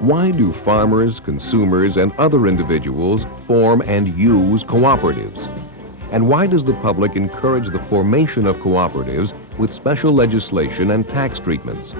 Why do farmers, consumers, and other individuals form and use cooperatives? And why does the public encourage the formation of cooperatives with special legislation and tax treatments?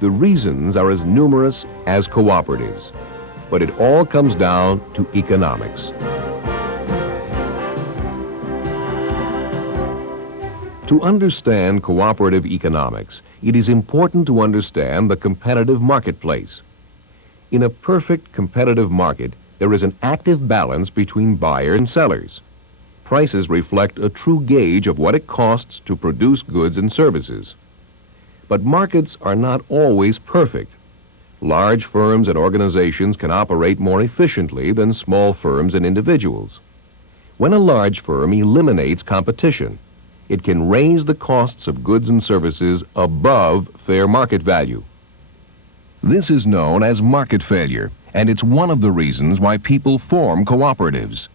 The reasons are as numerous as cooperatives, but it all comes down to economics. To understand cooperative economics, it is important to understand the competitive marketplace. In a perfect competitive market, there is an active balance between buyers and sellers. Prices reflect a true gauge of what it costs to produce goods and services. But markets are not always perfect. Large firms and organizations can operate more efficiently than small firms and individuals. When a large firm eliminates competition, it can raise the costs of goods and services above fair market value. This is known as market failure, and it's one of the reasons why people form cooperatives.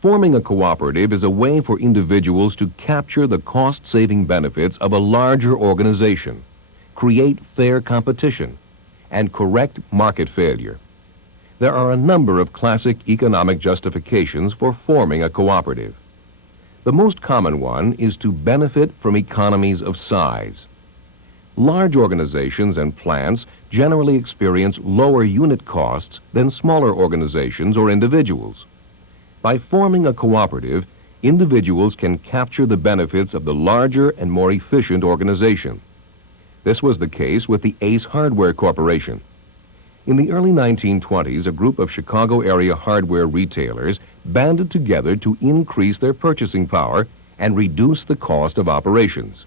Forming a cooperative is a way for individuals to capture the cost-saving benefits of a larger organization, create fair competition, and correct market failure. There are a number of classic economic justifications for forming a cooperative. The most common one is to benefit from economies of size. Large organizations and plants generally experience lower unit costs than smaller organizations or individuals. By forming a cooperative, individuals can capture the benefits of the larger and more efficient organization. This was the case with the Ace Hardware Corporation. In the early 1920s, a group of Chicago area hardware retailers banded together to increase their purchasing power and reduce the cost of operations.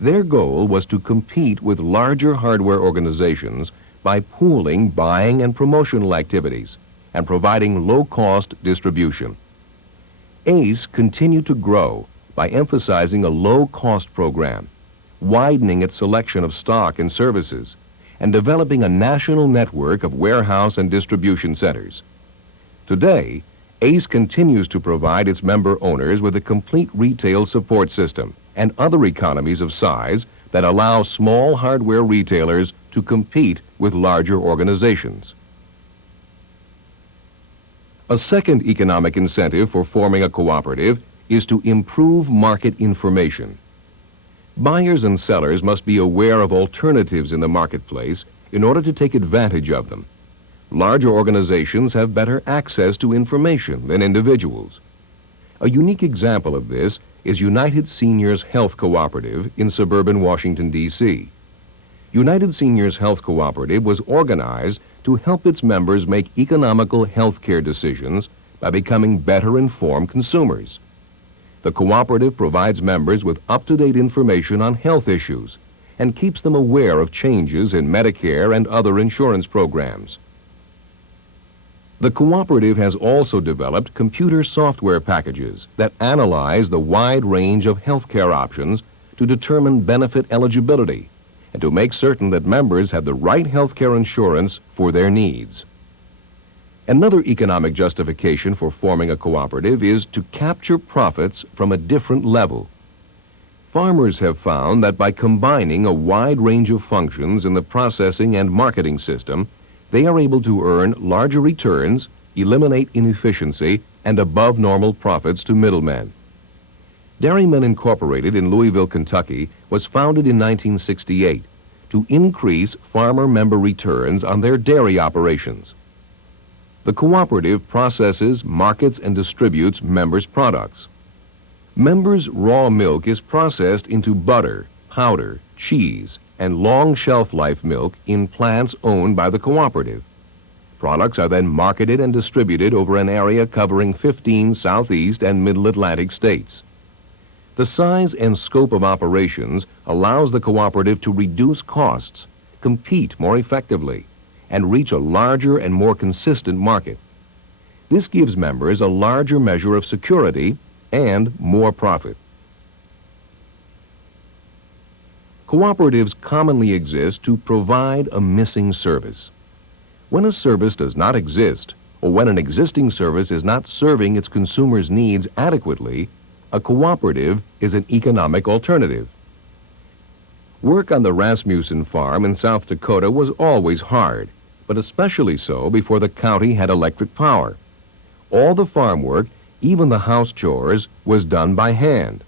Their goal was to compete with larger hardware organizations by pooling buying and promotional activities and providing low-cost distribution. Ace continued to grow by emphasizing a low-cost program, widening its selection of stock and services, and developing a national network of warehouse and distribution centers. Today, Ace continues to provide its member owners with a complete retail support system and other economies of size that allow small hardware retailers to compete with larger organizations. A second economic incentive for forming a cooperative is to improve market information. Buyers and sellers must be aware of alternatives in the marketplace in order to take advantage of them. Larger organizations have better access to information than individuals. A unique example of this is United Seniors Health Cooperative in suburban Washington, D.C. United Seniors Health Cooperative was organized to help its members make economical health care decisions by becoming better informed consumers. The cooperative provides members with up-to-date information on health issues and keeps them aware of changes in Medicare and other insurance programs. The cooperative has also developed computer software packages that analyze the wide range of health care options to determine benefit eligibility and to make certain that members have the right health care insurance for their needs. Another economic justification for forming a cooperative is to capture profits from a different level. Farmers have found that by combining a wide range of functions in the processing and marketing system, they are able to earn larger returns, eliminate inefficiency, and above normal profits to middlemen. Dairymen Incorporated in Louisville, Kentucky was founded in 1968 to increase farmer member returns on their dairy operations. The cooperative processes, markets, and distributes members' products. Members' raw milk is processed into butter, powder, cheese, and long shelf life milk in plants owned by the cooperative. Products are then marketed and distributed over an area covering 15 Southeast and Middle Atlantic states. The size and scope of operations allows the cooperative to reduce costs, compete more effectively, and reach a larger and more consistent market. This gives members a larger measure of security and more profit. Cooperatives commonly exist to provide a missing service. When a service does not exist, or when an existing service is not serving its consumers' needs adequately, a cooperative is an economic alternative. Work on the Rasmussen farm in South Dakota was always hard, but especially so before the county had electric power. All the farm work, even the house chores, was done by hand.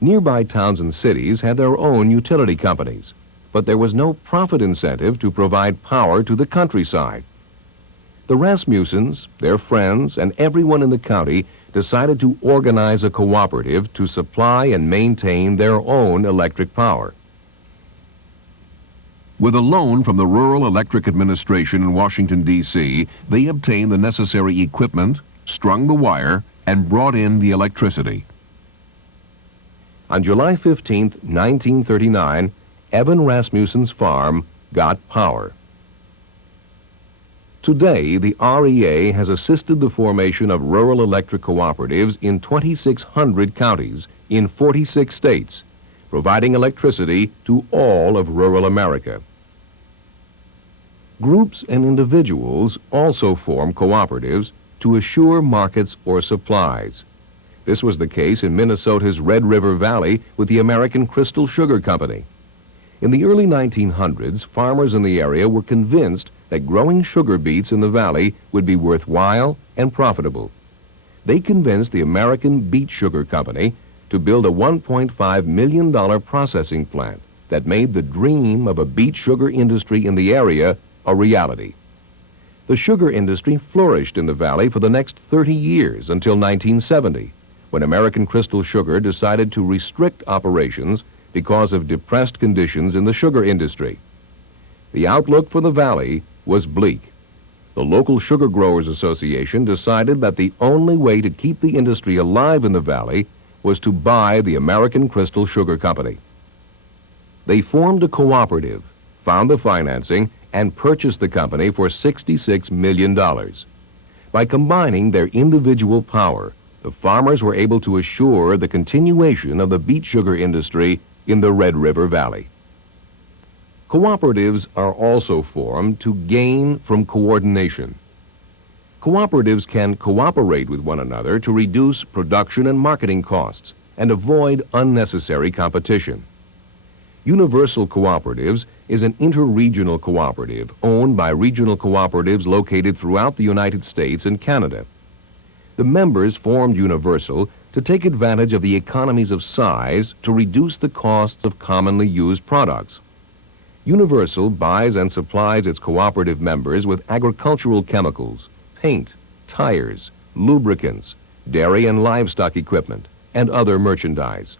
Nearby towns and cities had their own utility companies, but there was no profit incentive to provide power to the countryside. The Rasmussens, their friends, and everyone in the county decided to organize a cooperative to supply and maintain their own electric power. With a loan from the Rural Electric Administration in Washington, D.C., they obtained the necessary equipment, strung the wire, and brought in the electricity. On July 15, 1939, Evan Rasmussen's farm got power. Today, the REA has assisted the formation of rural electric cooperatives in 2,600 counties in 46 states, providing electricity to all of rural America. Groups and individuals also form cooperatives to assure markets or supplies. This was the case in Minnesota's Red River Valley with the American Crystal Sugar Company. In the early 1900s, farmers in the area were convinced that growing sugar beets in the valley would be worthwhile and profitable. They convinced the American Beet Sugar Company to build a $1.5 million processing plant that made the dream of a beet sugar industry in the area a reality. The sugar industry flourished in the valley for the next 30 years until 1970, when American Crystal Sugar decided to restrict operations because of depressed conditions in the sugar industry. The outlook for the valley was bleak. The local Sugar Growers Association decided that the only way to keep the industry alive in the valley was to buy the American Crystal Sugar Company. They formed a cooperative, found the financing, and purchased the company for $66 million. By combining their individual power, the farmers were able to assure the continuation of the beet sugar industry in the Red River Valley. Cooperatives are also formed to gain from coordination. Cooperatives can cooperate with one another to reduce production and marketing costs and avoid unnecessary competition. Universal Cooperatives is an interregional cooperative owned by regional cooperatives located throughout the United States and Canada. The members formed Universal to take advantage of the economies of size to reduce the costs of commonly used products. Universal buys and supplies its cooperative members with agricultural chemicals, paint, tires, lubricants, dairy and livestock equipment, and other merchandise.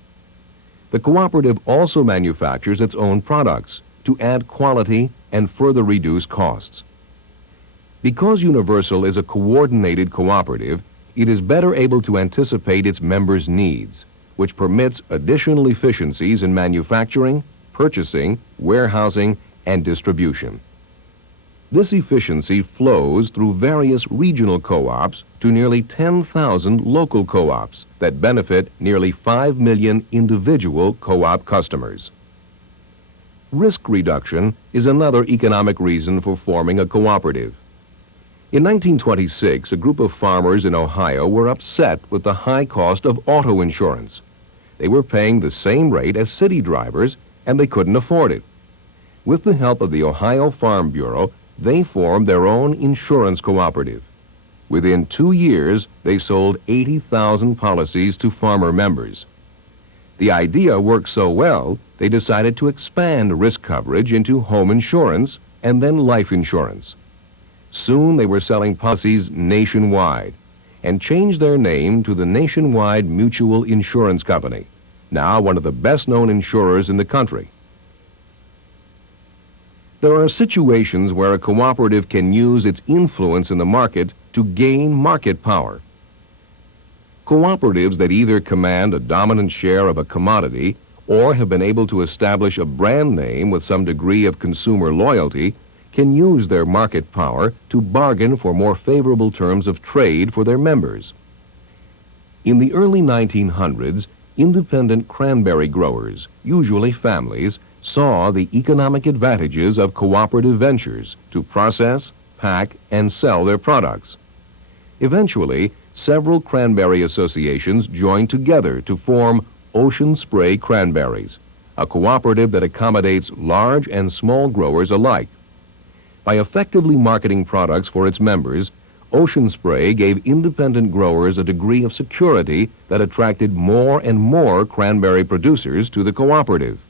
The cooperative also manufactures its own products to add quality and further reduce costs. Because Universal is a coordinated cooperative, it is better able to anticipate its members' needs, which permits additional efficiencies in manufacturing, purchasing, warehousing, and distribution. This efficiency flows through various regional co-ops to nearly 10,000 local co-ops that benefit nearly 5 million individual co-op customers. Risk reduction is another economic reason for forming a cooperative. In 1926, a group of farmers in Ohio were upset with the high cost of auto insurance. They were paying the same rate as city drivers, and they couldn't afford it. With the help of the Ohio Farm Bureau, they formed their own insurance cooperative. Within 2 years, they sold 80,000 policies to farmer members. The idea worked so well, they decided to expand risk coverage into home insurance and then life insurance. Soon they were selling policies nationwide and changed their name to the Nationwide Mutual Insurance Company, now one of the best-known insurers in the country. There are situations where a cooperative can use its influence in the market to gain market power. Cooperatives that either command a dominant share of a commodity or have been able to establish a brand name with some degree of consumer loyalty can use their market power to bargain for more favorable terms of trade for their members. In the early 1900s, independent cranberry growers, usually families, saw the economic advantages of cooperative ventures to process, pack, and sell their products. Eventually, several cranberry associations joined together to form Ocean Spray Cranberries, a cooperative that accommodates large and small growers alike. By effectively marketing products for its members, Ocean Spray gave independent growers a degree of security that attracted more and more cranberry producers to the cooperative.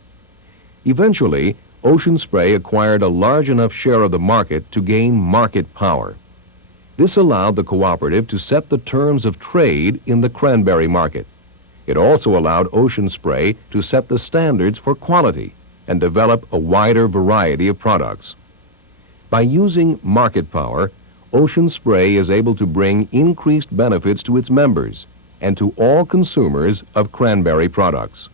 Eventually, Ocean Spray acquired a large enough share of the market to gain market power. This allowed the cooperative to set the terms of trade in the cranberry market. It also allowed Ocean Spray to set the standards for quality and develop a wider variety of products. By using market power, Ocean Spray is able to bring increased benefits to its members and to all consumers of cranberry products.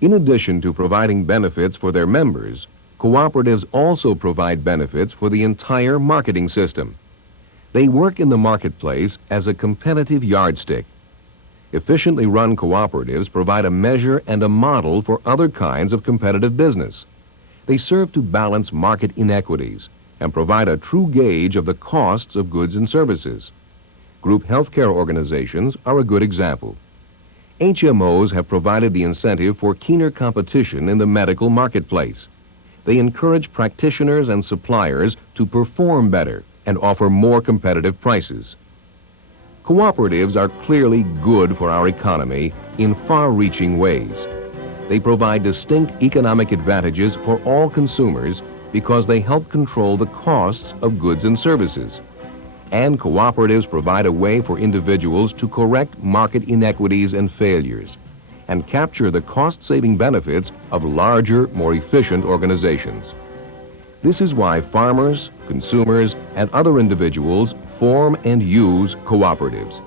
In addition to providing benefits for their members, cooperatives also provide benefits for the entire marketing system. They work in the marketplace as a competitive yardstick. Efficiently run cooperatives provide a measure and a model for other kinds of competitive business. They serve to balance market inequities and provide a true gauge of the costs of goods and services. Group healthcare organizations are a good example. HMOs have provided the incentive for keener competition in the medical marketplace. They encourage practitioners and suppliers to perform better and offer more competitive prices. Cooperatives are clearly good for our economy in far-reaching ways. They provide distinct economic advantages for all consumers because they help control the costs of goods and services. And cooperatives provide a way for individuals to correct market inequities and failures and capture the cost-saving benefits of larger, more efficient organizations. This is why farmers, consumers, and other individuals form and use cooperatives.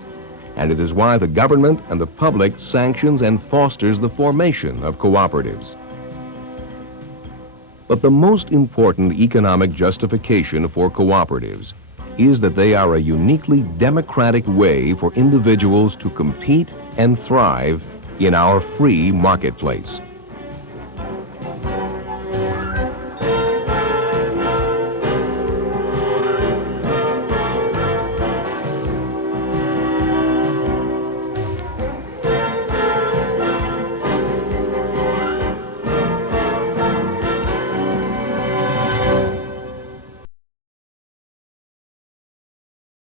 And it is why the government and the public sanctions and fosters the formation of cooperatives. But the most important economic justification for cooperatives is that they are a uniquely democratic way for individuals to compete and thrive in our free marketplace.